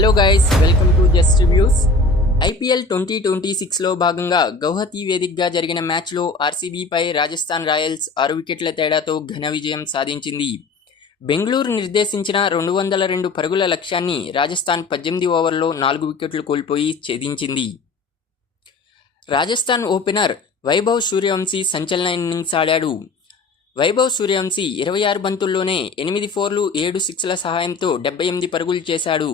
Hello guys, welcome to just reviews. IPL 2026లో భాగంగా గౌహతి వేదికగా జరిగిన మ్యాచ్లో ఆర్సీబీపై రాజస్థాన్ రాయల్స్ 6 వికెట్ల తేడాతో ఘన విజయం సాధించింది. బెంగళూరు నిర్దేశించిన 202 పరుగుల లక్ష్యాన్ని రాజస్థాన్ 18 ఓవర్లలో 4 వికెట్లు కోల్పోయి ఛేదించింది. రాజస్థాన్ ఓపెనర్ వైభవ్ సూర్యవంశీ సంచలన ఇన్నింగ్స్ ఆడాడు. వైభవ్ సూర్యవంశీ 26 బంతుల్లోనే 8 ఫోర్లు 7 సిక్స్ల సహాయంతో 78 పరుగులు చేశాడు.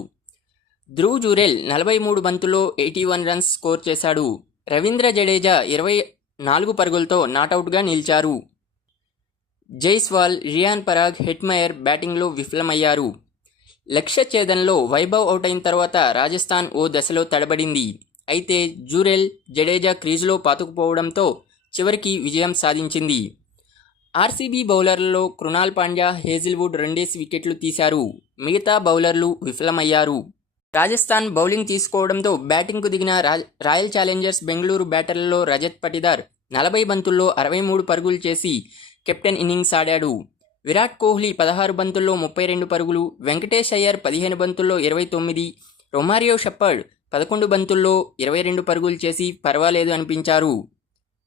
ధ్రువ్ జురెల్ 43 బంతుల్లో 81 రన్స్ స్కోర్ చేశాడు. రవీంద్ర జడేజా 24 పరుగులతో నాటౌట్గా నిలిచారు. జైస్వాల్, రియాన్ పరాగ్, హెట్మయర్ బ్యాటింగ్లో విఫలమయ్యారు. లక్ష్య ఛేదనలో వైభవ్ అవుట్ అయిన తర్వాత రాజస్థాన్ ఓ దశలో తడబడింది. అయితే జురెల్, జడేజా క్రీజులో పాతుకుపోవడంతో చివరికి విజయం సాధించింది. ఆర్సీబీ బౌలర్లలో కృణాల్ పాండ్యా, హేజిల్వుడ్ 2 వికెట్లు తీశారు. మిగతా బౌలర్లు విఫలమయ్యారు. రాజస్థాన్ బౌలింగ్ తీసుకోవడంతో బ్యాటింగ్కు దిగిన రాయల్ ఛాలెంజర్స్ బెంగళూరు బ్యాటర్లలో రజత్ పటిదార్ 40 బంతుల్లో 63 పరుగులు చేసి కెప్టెన్ ఇన్నింగ్స్ ఆడాడు. విరాట్ కోహ్లీ 16 బంతుల్లో 32 పరుగులు, వెంకటేష్ అయ్యర్ 15 బంతుల్లో 29, రొమారియో షెపర్డ్ 11 బంతుల్లో 22 పరుగులు చేసి పర్వాలేదు అనిపించారు.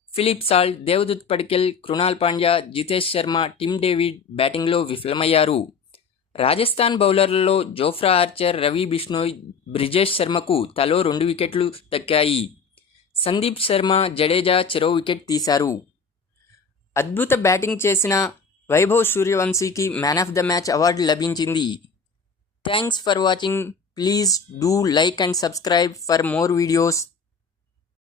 Philip Salt, Devdutt Padikkal, Krunal Pandya, Jitesh Sharma, Tim David బ్యాటింగ్లో విఫలమయ్యారు. రాజస్థాన్ బౌలర్లలో జోఫ్రా ఆర్చర్, రవి బిష్ణోయ్, బ్రిజేష్ శర్మకు తలో 2 వికెట్లు దక్కాయి. సందీప్ శర్మ, జడేజా చెరో వికెట్ తీశారు. అద్భుత బ్యాటింగ్ చేసిన వైభవ్ సూర్యవంశీకి man of the match award లభించింది. Thanks for watching. Please do like and subscribe for more videos.